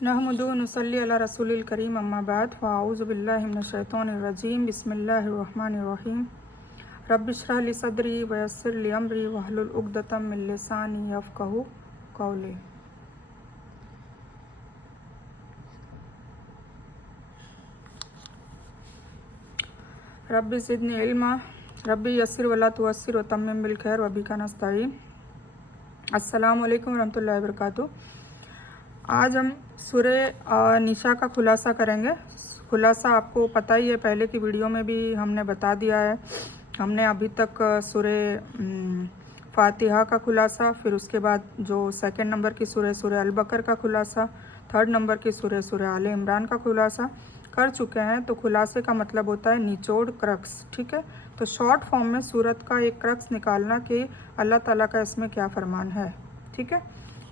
नहमदु व नुसल्ली अला रसूलिल करीम अम्मा बाद फ़अऊज़ु बिल्लाहि मिनश शैतानिर रजीम बिस्मिल्लाहिर रहमानिर रहीम रब्बि इश्रह ली सदरी व यस्सिर ली अमरी वहलुल उक़दतम मिन लिसानी यफ़क़हू क़ौली। रब्बि ज़िदनी इल्मा रब्बि यस्सिर वला तुअस्सिर व तम्मिम बिल खैर व बिका नस्तईन। अस्सलामु अलैकुम रहमतुल्लाहि व बरकातुहू। आज हम सूरे निशा का खुलासा करेंगे। खुलासा आपको पता ही है, पहले की वीडियो में भी हमने बता दिया है। हमने अभी तक सूरे फातिहा का खुलासा, फिर उसके बाद जो सेकंड नंबर की सूरे अल बकर का खुलासा, थर्ड नंबर की सूरे आले इमरान का खुलासा कर चुके हैं। तो खुलासे का मतलब होता है निचोड़, क्रक्स। ठीक है, तो शॉर्ट फॉर्म में सूरत का एक क्रक्स निकालना कि अल्लाह ताला का इसमें क्या फरमान है। ठीक है,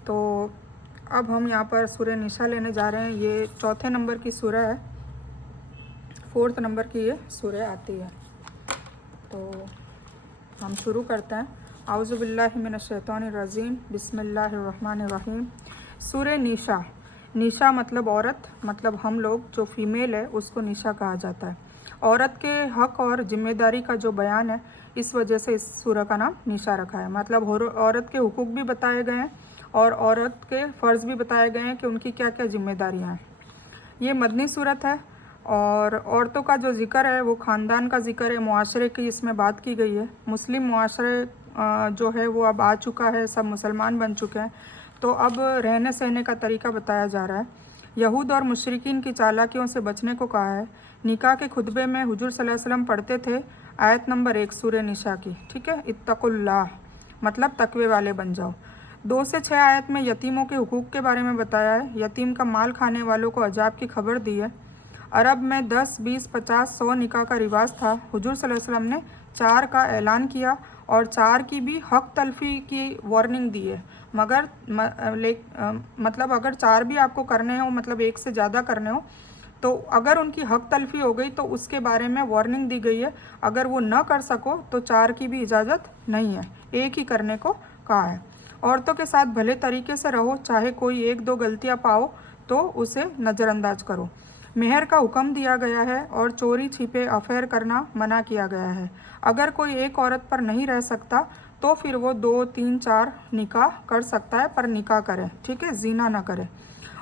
तो अब हम यहाँ पर सूरह निशा लेने जा रहे हैं। ये चौथे नंबर की सूरह है, फोर्थ नंबर की ये सूरह आती है। तो हम शुरू करते हैं। आउज़ु बिल्लाहि मिनश शैतानिर रजीम बिस्मिल्लाहिर रहमानिर रहीम। सूरह निशा। निशा मतलब औरत, मतलब हम लोग जो फीमेल है उसको निशा कहा जाता है। औरत के हक और जिम्मेदारी का जो बयान है, इस वजह से इस सूरह का नाम निशा रखा है। मतलब औरत के हुकूक भी बताए गए हैं और औरत के फ़र्ज़ भी बताए गए हैं कि उनकी क्या क्या जिम्मेदारियां हैं। ये मदनी सूरत है और औरतों का जो ज़िक्र है वो ख़ानदान का ज़िक्र है, मुआशरे की इसमें बात की गई है। मुस्लिम मुआशरे जो है वो अब आ चुका है, सब मुसलमान बन चुके हैं। तो अब रहने सहने का तरीका बताया जा रहा है। यहूद और मुशरिकीन की चालाकियों से बचने को कहा है। निकाह के खुतबे में हुजूर सल्लल्लाहु अलैहि वसल्लम पढ़ते थे आयत नंबर 1 सूरह निशा की। ठीक है, इत्तकुल्लाह मतलब तकवे वाले बन जाओ। 2 से 6 आयत में यतीमों के हुकूक के बारे में बताया है। यतीम का माल खाने वालों को अजाब की खबर दी है। अरब में 10, 20, 50, 100 निकाह का रिवाज था। हुजूर सल्लल्लाहु अलैहि वसल्लम ने 4 का ऐलान किया और 4 की भी हक तलफी की वार्निंग दी है। मगर मतलब अगर 4 भी आपको करने हो, मतलब 1 से ज़्यादा करने हो, तो अगर उनकी हक तलफी हो गई तो उसके बारे में वार्निंग दी गई है। अगर वो न कर सको तो 4 की भी इजाज़त नहीं है, 1 ही करने को कहा है। औरतों के साथ भले तरीके से रहो, चाहे कोई 1-2 गलतियां पाओ तो उसे नज़रअंदाज करो। मेहर का हुक्म दिया गया है और चोरी छिपे अफेयर करना मना किया गया है। अगर कोई एक औरत पर नहीं रह सकता तो फिर वो 2, 3, 4 निकाह कर सकता है, पर निकाह करे। ठीक है, जीना ना करे।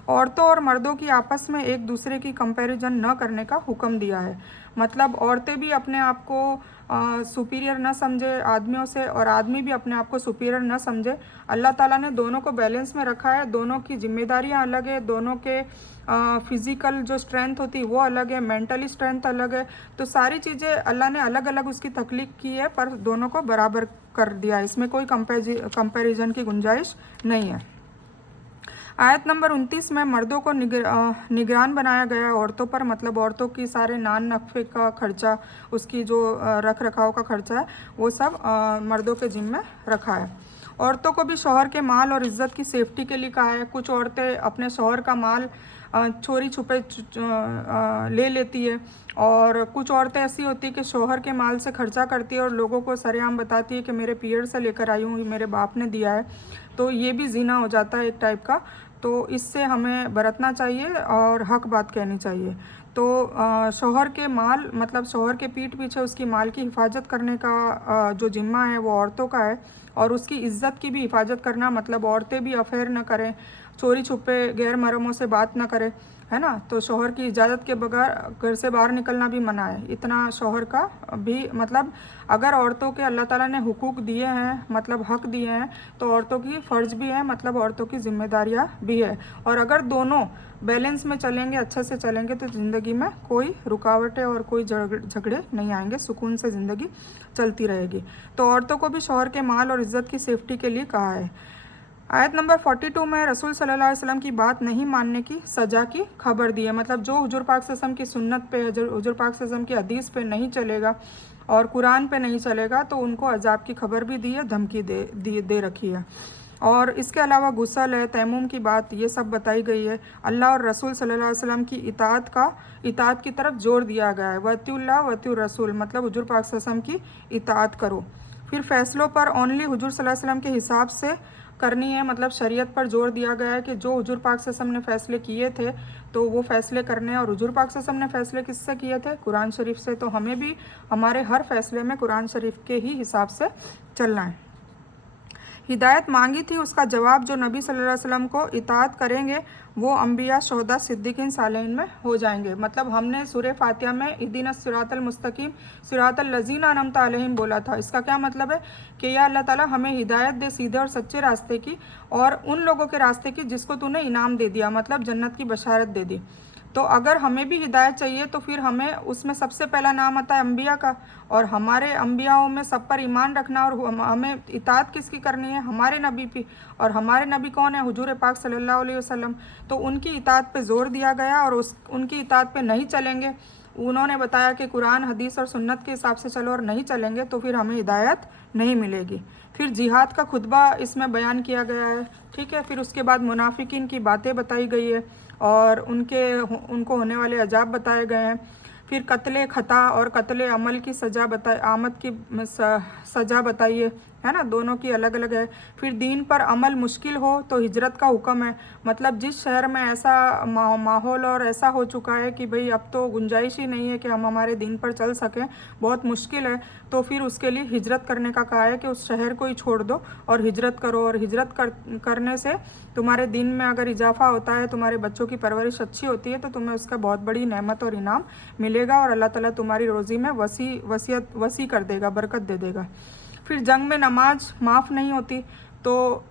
औरतों और मर्दों की आपस में एक दूसरे की कंपैरिजन न करने का हुक्म दिया है। मतलब औरतें भी अपने आप को सुपीरियर न समझे आदमियों से, और आदमी भी अपने आप को सुपीरियर न समझे। अल्लाह ताला ने दोनों को बैलेंस में रखा है। दोनों की जिम्मेदारियां अलग है, दोनों के फिज़िकल जो स्ट्रेंथ होती है वो अलग है, मेंटली स्ट्रेंथ अलग है। तो सारी चीज़ें अल्लाह ने अलग अलग उसकी तख्लीक की है, पर दोनों को बराबर कर दिया है। इसमें कोई कंपैरिजन की गुंजाइश नहीं है। आयत नंबर 29 में मर्दों को निगरान बनाया गया है औरतों पर। मतलब औरतों की सारे नान नफ़े का खर्चा, उसकी जो रख रखाव का खर्चा है वो सब मर्दों के जिम्मे रखा है। औरतों को भी शौहर के माल और इज़्ज़त की सेफ्टी के लिए कहा है। कुछ औरतें अपने शौहर का माल चोरी छुपे ले लेती है, और कुछ औरतें ऐसी होती है कि शौहर के माल से खर्चा करती है और लोगों को सरेआम बताती है कि मेरे पीरियड से लेकर आई हूँ, मेरे बाप ने दिया है। तो ये भी जीना हो जाता है एक टाइप का। तो इससे हमें बरतना चाहिए और हक बात कहनी चाहिए। तो शौहर के माल, मतलब शौहर के पीठ पीछे उसकी माल की हिफाजत करने का जो जिम्मा है वो औरतों का है, और उसकी इज़्ज़त की भी हिफाजत करना। मतलब औरतें भी अफेयर न करें, चोरी छुपे गैर महरमों से बात न करें, है ना। तो शौहर की इजाज़त के बगैर घर से बाहर निकलना भी मना है। इतना शौहर का भी, मतलब अगर औरतों के अल्लाह ताला ने हुकूक दिए हैं, मतलब हक दिए हैं, तो औरतों की फ़र्ज़ भी है, मतलब औरतों की जिम्मेदारियां भी है। और अगर दोनों बैलेंस में चलेंगे, अच्छे से चलेंगे, तो ज़िंदगी में कोई रुकावटें और कोई झगड़े नहीं आएंगे, सुकून से ज़िंदगी चलती रहेगी। तो औरतों को भी शौहर के माल और इज़्ज़त की सेफ्टी के लिए कहा है। आयत नंबर 42 में रसूल सल्लल्लाहु अलैहि वसल्लम की बात नहीं मानने की सज़ा की खबर दी है। मतलब जो हुजूर पाक सल्लल्लाहु अलैहि वसल्लम की सुन्नत पे, हुजूर पाक सल्लल्लाहु अलैहि वसल्लम की हदीस पे नहीं चलेगा और कुरान पे नहीं चलेगा तो उनको अजाब की खबर भी दी है, धमकी दे रखी है। और इसके अलावा गुस्ल है, तैमूम की बात, ये सब बताई गई है। अल्लाह और रसूल सल्लल्लाहु अलैहि वसल्लम की इताअत की तरफ जोर दिया गया है। वतिउल्लाह वतिउर रसूल, मतलब हुजूर पाक सल्लल्लाहु अलैहि वसल्लम की इताअत करो। फिर फ़ैसलों पर ओनली हुजूर सल्लल्लाहु अलैहि वसल्लम के हिसाब से करनी है, मतलब शरीयत पर जोर दिया गया है कि जो हुजूर पाक सल्लल्लाहु अलैहि वसल्लम ने फ़ैसले किए थे तो वो फ़ैसले करने हैं। और हुजूर पाक सल्लल्लाहु अलैहि वसल्लम ने फ़ैसले किससे किए थे? कुरान शरीफ से। तो हमें भी हमारे हर फ़ैसले में कुरान शरीफ के ही हिसाब से चलना है। हिदायत मांगी थी, उसका जवाब जो नबी सल्लल्लाहु अलैहि वसल्लम को इताअत करेंगे वो अम्बिया, शोहदा, सिद्दीकीन, सालिहीन में हो जाएंगे। मतलब हमने सूरह फातिहा में इहदिनस सिरातल मुस्तकीम सिरातल लज़ीना अनअमता अलैहिम बोला था। इसका क्या मतलब है कि या अल्लाह ताला हमें हिदायत दे सीधे और सच्चे रास्ते की, और उन लोगों के रास्ते की जिसको तूने इनाम दे दिया, मतलब जन्नत की बशारत दे दी। तो अगर हमें भी हिदायत चाहिए तो फिर हमें उसमें सबसे पहला नाम आता है अम्बिया का, और हमारे अम्बियाओं में सब पर ईमान रखना, और हमें इताअत किसकी करनी है? हमारे नबी की। और हमारे नबी कौन है? हुजूर पाक सल्लल्लाहु अलैहि वसल्लम। तो उनकी इताअत पे ज़ोर दिया गया, और उनकी इताअत पे नहीं चलेंगे, उन्होंने बताया कि कुरान, हदीस और सुन्नत के हिसाब से चलो, और नहीं चलेंगे तो फिर हमें हिदायत नहीं मिलेगी। फिर जिहाद का खुतबा इसमें बयान किया गया है, ठीक है। फिर उसके बाद मुनाफिकीन की बातें बताई गई है और उनको होने वाले अजाब बताए गए हैं। फिर कत्ले खता और कत्ले अमल की सज़ा बताई, आमद की सज़ा बताई है ना, दोनों की अलग अलग है। फिर दीन पर अमल मुश्किल हो तो हिजरत का हुक्म है, मतलब जिस शहर में ऐसा माहौल और ऐसा हो चुका है कि भाई अब तो गुंजाइश ही नहीं है कि हम हमारे दीन पर चल सकें, बहुत मुश्किल है, तो फिर उसके लिए हिजरत करने का कहा है कि उस शहर को ही छोड़ दो और हिजरत करो। और हिजरत करने से तुम्हारे दीन में अगर इजाफा होता है, तुम्हारे बच्चों की परवरिश अच्छी होती है, तो तुम्हें उसका बहुत बड़ी नेमत और इनाम मिलेगा, और अल्लाह ताला तुम्हारी रोज़ी में वसी कर देगा, बरकत दे देगा। फिर जंग में नमाज माफ़ नहीं होती, तो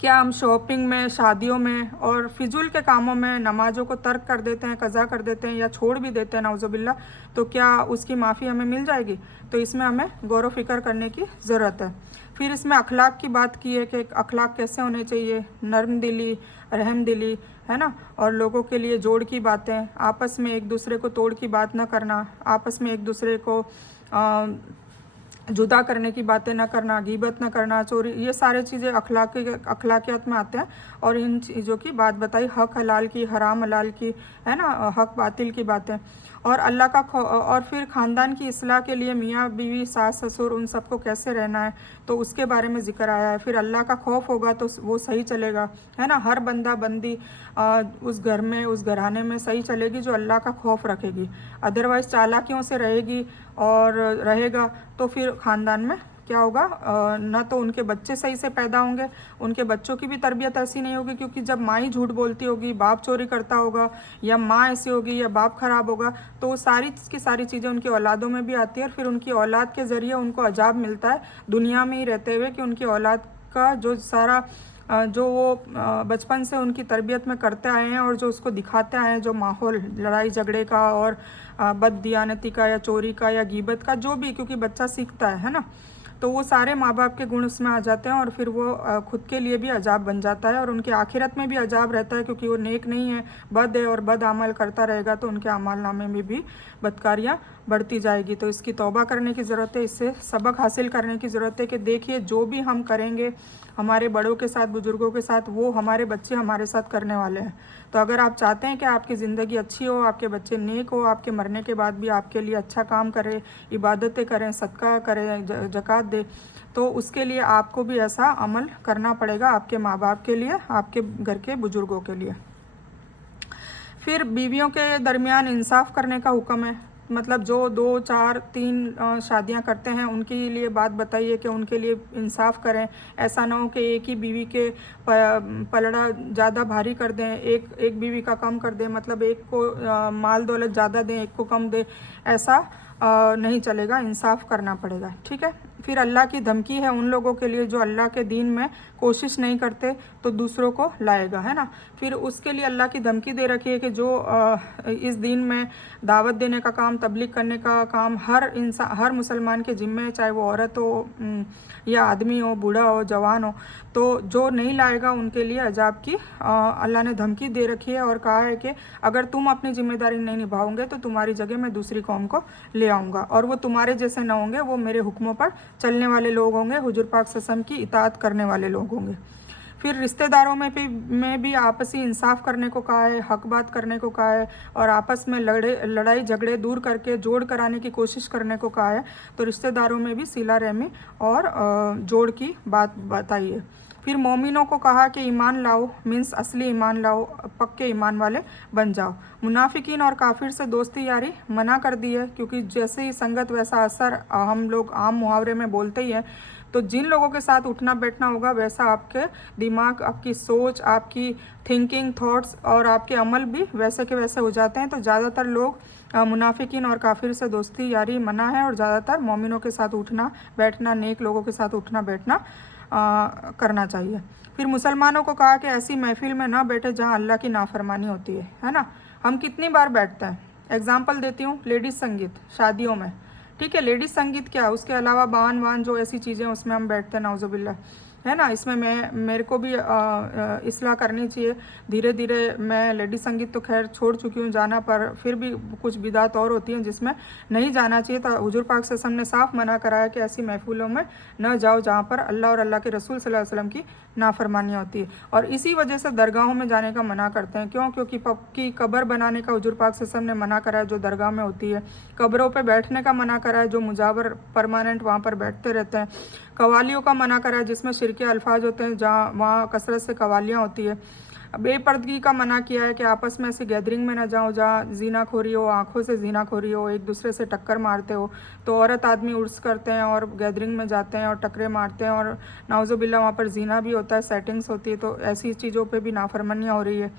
क्या हम शॉपिंग में, शादियों में और फिजूल के कामों में नमाजों को तर्क कर देते हैं, कज़ा कर देते हैं या छोड़ भी देते हैं नाउज़ुबिल्लाह, तो क्या उसकी माफ़ी हमें मिल जाएगी? तो इसमें हमें गौर व फिक्र करने की ज़रूरत है। फिर इसमें अखलाक की बात की है कि अखलाक कैसे होने चाहिए, नरम दिली, रहम दिली, है ना, और लोगों के लिए जोड़ की बातें, आपस में एक दूसरे को तोड़ की बात ना करना, आपस में एक दूसरे को जुदा करने की बातें ना करना, गीबत ना करना, चोरी, ये सारे चीज़ें अखलाकियात में आते हैं। और इन चीज़ों की बात बताई, हक हलाल की, हराम हलाल की, है ना, हक बातिल की बातें, और अल्लाह का और फिर ख़ानदान की इस्लाह के लिए मियाँ बीवी, सास ससुर, उन सबको कैसे रहना है, तो उसके बारे में ज़िक्र आया है। फिर अल्लाह का खौफ होगा तो वो सही चलेगा, है ना, हर बंदा बंदी उस घर में, उस घराने में सही चलेगी जो अल्लाह का खौफ रखेगी। अदरवाइज़ चालाकियों से रहेगी और रहेगा तो फिर ख़ानदान में क्या होगा, ना तो उनके बच्चे सही से पैदा होंगे, उनके बच्चों की भी तरबियत ऐसी नहीं होगी, क्योंकि जब माँ ही झूठ बोलती होगी, बाप चोरी करता होगा, या माँ ऐसी होगी या बाप ख़राब होगा, तो वो सारी की सारी चीज़ें उनकी औलादों में भी आती है, और फिर उनकी औलाद के ज़रिए उनको अजाब मिलता है दुनिया में ही रहते हुए, कि उनकी औलाद का जो सारा जो वो बचपन से उनकी तरबियत में करते आए हैं और जो उसको दिखाते आए हैं, जो माहौल लड़ाई झगड़े का और बददियानती का या चोरी का या गीबत का, जो भी, क्योंकि बच्चा सीखता है ना, तो वो सारे माँ बाप के गुण उसमें आ जाते हैं, और फिर वो खुद के लिए भी अजाब बन जाता है, और उनके आखिरत में भी अजाब रहता है, क्योंकि वो नेक नहीं है, बद है और बद अमल करता रहेगा, तो उनके अमाल नामे में भी बदकारियाँ बढ़ती जाएगी। तो इसकी तौबा करने की ज़रूरत है, इससे सबक हासिल करने की ज़रूरत है कि देखिए जो भी हम करेंगे हमारे बड़ों के साथ, बुज़ुर्गों के साथ, वो हमारे बच्चे हमारे साथ करने वाले हैं। तो अगर आप चाहते हैं कि आपकी ज़िंदगी अच्छी हो, आपके बच्चे नेक हो, आपके मरने के बाद भी आपके लिए अच्छा काम करें, इबादतें करें, सदका करें, ज़कात दे, तो उसके लिए आपको भी ऐसा अमल करना पड़ेगा, आपके माँ बाप के लिए, आपके घर के बुज़ुर्गों के लिए। फिर बीवियों के दरमियान इंसाफ करने का हुक्म है, मतलब जो 2, 4, 3 शादियां करते हैं उनके लिए बात बताइए कि उनके लिए इंसाफ करें। ऐसा ना हो कि एक ही बीवी के पलड़ा ज़्यादा भारी कर दें, एक बीवी का कम कर दें, मतलब एक को माल दौलत ज़्यादा दें, एक को कम दें, ऐसा नहीं चलेगा, इंसाफ करना पड़ेगा, ठीक है। फिर अल्लाह की धमकी है उन लोगों के लिए जो अल्लाह के दीन में कोशिश नहीं करते तो दूसरों को लाएगा, है ना। फिर उसके लिए अल्लाह की धमकी दे रखी है कि जो इस दीन में दावत देने का काम, तबलीग करने का काम हर मुसलमान के जिम्मे है, चाहे वो औरत हो या आदमी हो, बूढ़ा हो, जवान हो, तो जो नहीं लाएगा उनके लिए अजाब की अल्लाह ने धमकी दे रखी है, और कहा है कि अगर तुम अपनी जिम्मेदारी नहीं निभाओगे तो तुम्हारी जगह मैं दूसरी कौम को ले आऊँगा, और वो तुम्हारे जैसे न होंगे, वो मेरे हुक्मों पर चलने वाले लोग होंगे, हुजूर पाक सल्लल्लाहु अलैहि वसल्लम की इताअत करने वाले लोग होंगे। फिर रिश्तेदारों में भी आपसी इंसाफ करने को कहा है, हक बात करने को कहा है, और आपस में लड़ाई झगड़े दूर करके जोड़ कराने की कोशिश करने को कहा है। तो रिश्तेदारों में भी सिला रहमी और जोड़ की बात बताई है। फिर मोमिनों को कहा कि ईमान लाओ, मीन्स असली ईमान लाओ, पक्के ईमान वाले बन जाओ। मुनाफिकीन और काफिर से दोस्ती यारी मना कर दी है, क्योंकि जैसे ही संगत वैसा असर, हम लोग आम मुहावरे में बोलते ही हैं। तो जिन लोगों के साथ उठना बैठना होगा वैसा आपके दिमाग, आपकी सोच, आपकी थिंकिंग, थॉट्स और आपके अमल भी वैसे के वैसे हो जाते हैं। तो ज़्यादातर लोग मुनाफिकीन और काफिर से दोस्ती यारी मना है, और ज़्यादातर मोमिनों के साथ उठना बैठना, नेक लोगों के साथ उठना बैठना करना चाहिए। फिर मुसलमानों को कहा कि ऐसी महफिल में ना बैठे जहाँ अल्लाह की नाफरमानी होती है ना। हम कितनी बार बैठते हैं, एग्जाम्पल देती हूँ, लेडीज़ संगीत शादियों में, ठीक है, लेडीज़ संगीत क्या, उसके अलावा बान वान जो ऐसी चीज़ें उसमें हम बैठते हैं, नाउजुबिल्ला, है ना। इसमें मेरे को भी इस्लाह करनी चाहिए। धीरे धीरे मैं लेडीज़ संगीत तो खैर छोड़ चुकी हूँ जाना, पर फिर भी कुछ बिदात और होती हैं जिसमें नहीं जाना चाहिए। तो हुजूर पाक सल्लल्लाहु अलैहि वसल्लम ने साफ मना कराया कि ऐसी महफिलों में न जाओ जहाँ पर अल्लाह और अल्लाह के रसूल सल्लल्लाहु अलैहि वसल्लम की नाफरमानी होती है। और इसी वजह से दरगाहों में जाने का मना करते हैं। क्यों? क्योंकि पक्की कब्र बनाने का हुजूर पाक सल्लल्लाहु अलैहि वसल्लम ने मना कराया जो दरगाह में होती है। कब्रों पे बैठने का मना करा है, जो मुजावर परमानेंट वहाँ पर बैठते रहते हैं। कवालियों का मना करा है, जिसमें शिरके अल्फाज होते हैं, जहाँ वहाँ कसरत से कवालियाँ होती है। बेपर्दगी का मना किया है कि आपस में ऐसी गैदरिंग में ना जाओ जहाँ जीनाखोरी हो, आंखों से जीनाखोरी हो, एक दूसरे से टक्कर मारते हो। तो औरत आदमी उर्स करते हैं और गैदरिंग में जाते हैं और टक्करें मारते हैं, और नाउजुबिल्ला वहाँ पर जीना भी होता है, सेटिंग्स होती है। तो ऐसी चीज़ों पे भी नाफरमानियाँ हो रही है।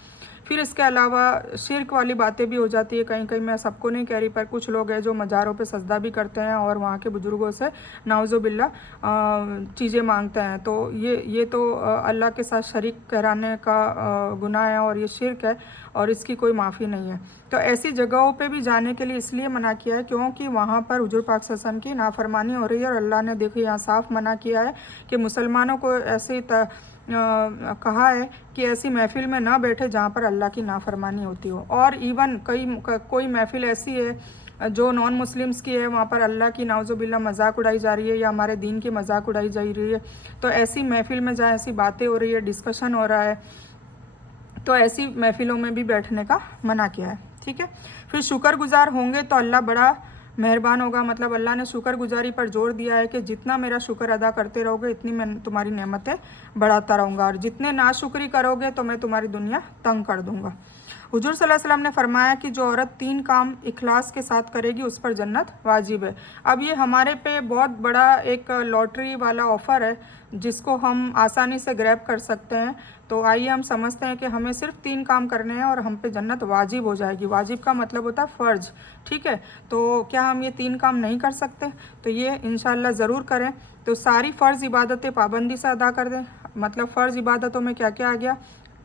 फिर इसके अलावा शिरक वाली बातें भी हो जाती है कहीं कहीं। मैं सबको नहीं कह रही, पर कुछ लोग हैं जो मज़ारों पे सजदा भी करते हैं और वहाँ के बुज़ुर्गों से नाउजुबिल्ला चीज़ें मांगते हैं। तो ये तो अल्लाह के साथ शरीक कराने का गुनाह है, और ये शिरक है, और इसकी कोई माफ़ी नहीं है। तो ऐसी जगहों पे भी जाने के लिए इसलिए मना किया है क्योंकि वहाँ पर हुजूर पाक सल्लल्लाहु अलैहि वसल्लम की नाफरमानी हो रही है। और अल्लाह ने देखो यहाँ साफ मना किया है कि मुसलमानों को ऐसे कहा है कि ऐसी महफिल में ना बैठे जहाँ पर अल्लाह की नाफरमानी होती हो। और इवन कोई महफिल ऐसी है जो नॉन मुस्लिम्स की है, वहाँ पर अल्लाह की नाउजुबिल्ला मजाक उड़ाई जा रही है या हमारे दीन की मजाक उड़ाई जा रही है। तो ऐसी महफिल में जहाँ ऐसी बातें हो रही है, डिस्कशन हो रहा है, तो ऐसी महफिलों में भी बैठने का मना किया है, ठीक है। फिर शुक्रगुजार होंगे तो अल्लाह बड़ा मेहरबान होगा। मतलब अल्लाह ने शुक्रगुजारी पर जोर दिया है कि जितना मेरा शुक्र अदा करते रहोगे इतनी मैं तुम्हारी नेमतें बढ़ाता रहूँगा, और जितने नाशुक्री करोगे तो मैं तुम्हारी दुनिया तंग कर दूँगा। हुजूर सल्लल्लाहु अलैहि वसल्लम ने फरमाया कि जो औरत 3 काम इखलास के साथ करेगी उस पर जन्नत वाजिब है। अब ये हमारे पे बहुत बड़ा एक लॉटरी वाला ऑफ़र है जिसको हम आसानी से ग्रैब कर सकते हैं। तो आइए हम समझते हैं कि हमें सिर्फ 3 काम करने हैं और हम पे जन्नत वाजिब हो जाएगी। वाजिब का मतलब होता है फ़र्ज, ठीक है। तो क्या हम ये 3 काम नहीं कर सकते? तो ये इंशाल्लाह ज़रूर करें। तो सारी फ़र्ज़ इबादतें पाबंदी से अदा कर दें। मतलब फ़र्ज़ इबादतों में क्या क्या आ गया?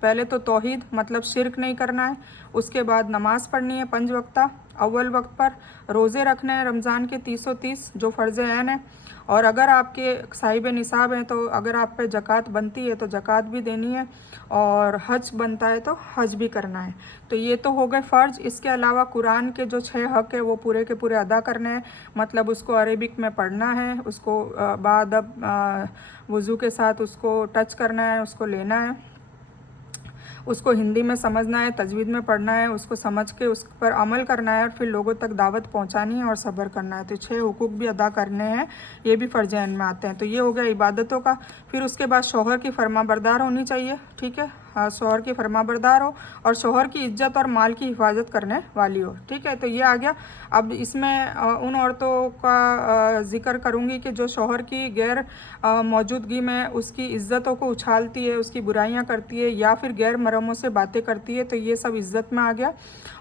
पहले तो तौहीद, मतलब शिरक नहीं करना है। उसके बाद नमाज़ पढ़नी है 5 वक्ता अव्वल वक्त पर। रोज़े रखने हैं रमज़ान के 330 जो फ़र्ज़ ऐन है। और अगर आपके साहिब निसाब हैं तो अगर आप पे ज़कात बनती है तो ज़कात भी देनी है, और हज बनता है तो हज भी करना है। तो ये तो हो गए फ़र्ज़। इसके अलावा कुरान के जो 6 हक़ है वो पूरे के पूरे अदा करने हैं। मतलब उसको अरेबिक में पढ़ना है, उसको बाअदब वज़ू के साथ उसको टच करना है, उसको लेना है, उसको हिंदी में समझना है, तजवीद में पढ़ना है, उसको समझ के उस पर अमल करना है, और फिर लोगों तक दावत पहुंचानी है और सब्र करना है। तो 6 हुकूक भी अदा करने हैं, ये भी फ़र्ज़ ऐन में आते हैं। तो ये हो गया इबादतों का। फिर उसके बाद शौहर की फरमाबरदार होनी चाहिए, ठीक है। हाँ, शौहर की फरमाबरदार हो और शौहर की इज्जत और माल की हिफाजत करने वाली हो, ठीक है। तो ये आ गया। अब इसमें उन औरतों का ज़िक्र करूँगी कि जो शौहर की गैर मौजूदगी में उसकी इज़्ज़तों को उछालती है, उसकी बुराइयां करती है, या फिर गैर महरमों से बातें करती है। तो ये सब इज़्ज़त में आ गया।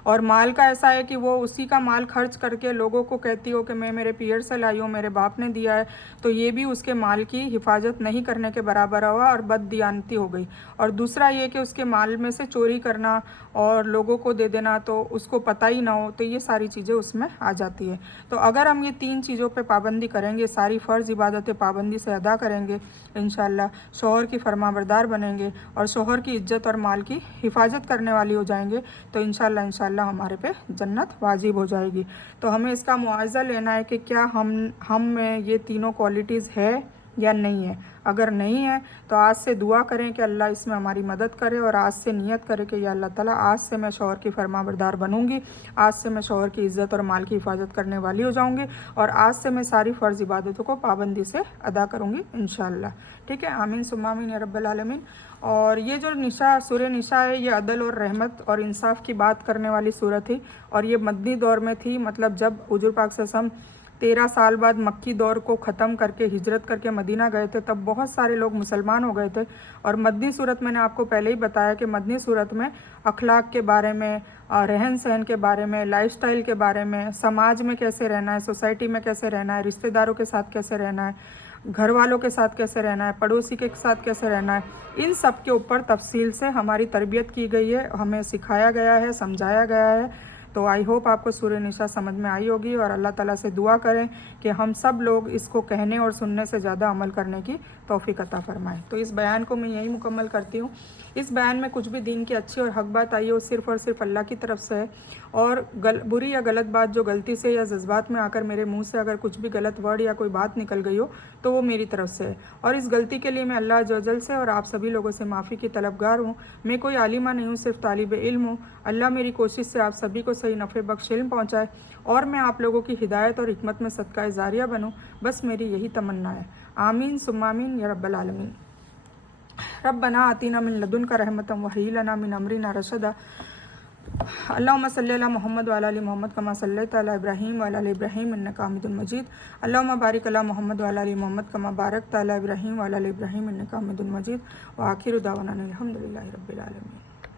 और माल का ऐसा है कि वो उसी का माल खर्च करके लोगों को कहती हो कि मैं मेरे पीर से लाई हूँ, मेरे बाप ने दिया है। तो ये भी उसके माल की हिफाजत नहीं करने के बराबर हुआ और बददियानती हो गई। और दूसरा ये कि उसके माल में से चोरी करना और लोगों को दे देना तो उसको पता ही ना हो, तो ये सारी चीज़ें उसमें आ जाती है। तो अगर हम ये 3 चीज़ों पे पाबंदी करेंगे, सारी फ़र्ज़ इबादतें पाबंदी से अदा करेंगे, इंशाल्लाह शौहर की फरमाबरदार बनेंगे और शौहर की इज्जत और माल की हिफाजत करने वाली हो जाएंगे, तो इंशाल्लाह हमारे पे जन्नत वाजिब हो जाएगी। तो हमें इसका मुआवजा लेना है कि क्या हम में ये तीनों क्वालिटीज़ है या नहीं है। अगर नहीं है तो आज से दुआ करें कि अल्लाह इसमें हमारी मदद करे, और आज से नियत करे कि या अल्लाह ताला आज से मैं शौहर की फरमाबरदार बनूंगी, आज से मैं शौहर की इज़्ज़त और माल की हिफाजत करने वाली हो जाऊंगी, और आज से मैं सारी फ़र्ज़ इबादतों को पाबंदी से अदा करूंगी इंशाअल्लाह। ठीक है, आमीन सुम्मा आमीन या रब्बल आलमीन। और ये जो निशा सूरह निशा है, ये अदल और रहमत और इंसाफ की बात करने वाली सूरत थी, और ये मदनी दौर में थी। मतलब जब हुजूर पाक सल्लल्लाहु अलैहि वसल्लम 13 साल बाद मक्की दौर को ख़त्म करके हिजरत करके मदीना गए थे, तब बहुत सारे लोग मुसलमान हो गए थे। और मदनी सूरत मैंने आपको पहले ही बताया कि मदनी सूरत में अखलाक के बारे में, रहन सहन के बारे में, लाइफस्टाइल के बारे में, समाज में कैसे रहना है, सोसाइटी में कैसे रहना है, रिश्तेदारों के साथ कैसे रहना है, घर वालों के साथ कैसे रहना है, पड़ोसी के साथ कैसे रहना है, इन सब के ऊपर तफसील से हमारी तरबियत की गई है, हमें सिखाया गया है, समझाया गया है। तो आई होप आपको सूरह निशा समझ में आई होगी, और अल्लाह ताला से दुआ करें कि हम सब लोग इसको कहने और सुनने से ज़्यादा अमल करने की तौफीक अता फरमाएं। तो इस बयान को मैं यही मुकम्मल करती हूँ। इस बयान में कुछ भी दीन की अच्छी और हक बात आई हो सिर्फ़ और सिर्फ अल्लाह की तरफ से है, और बुरी या गलत बात जो गलती से या जज्बात में आकर मेरे मुंह से अगर कुछ भी गलत वर्ड या कोई बात निकल गई हो तो वो मेरी तरफ से है, और इस गलती के लिए मैं अल्लाह जल से और आप सभी लोगों से माफ़ी की तलबगार हूँ। मैं कोई आलिमा नहीं हूँ, सिर्फ तालिब इल्म हूँ। अल्लाह मेरी कोशिश से आप सभी को सही नफ़े बख्श इल्म पहुँचाए, और मैं आप लोगों की हिदायत और हिकमत में सदका जारिया बनूँ, बस मेरी यही तमन्ना है। आमीन सुम्मा आमीन या रब्बल आलमीन। रब्बना आतीना मिन लदुनका रहमतम व हय्यि लना मिन अमरिना रशदा। अल्लाहुम्मा सल्ली अला मुहम्मद व अला आलि मुहम्मद कमा सल्लैता अला इब्राहीम व अला आलि इब्राहीम इन्नका हमीदुम मजीद। अल्लाहुम्मा बारिक अला मुहम्मद व अला आलि मुहम्मद कमा बारकता अला इब्राहीम व अला आलि इब्राहीम इन्नका हमीदुम मजीद। व आखिरु दावाना अनिल हम्दुलिल्लाहि रब्बिल आलमीन।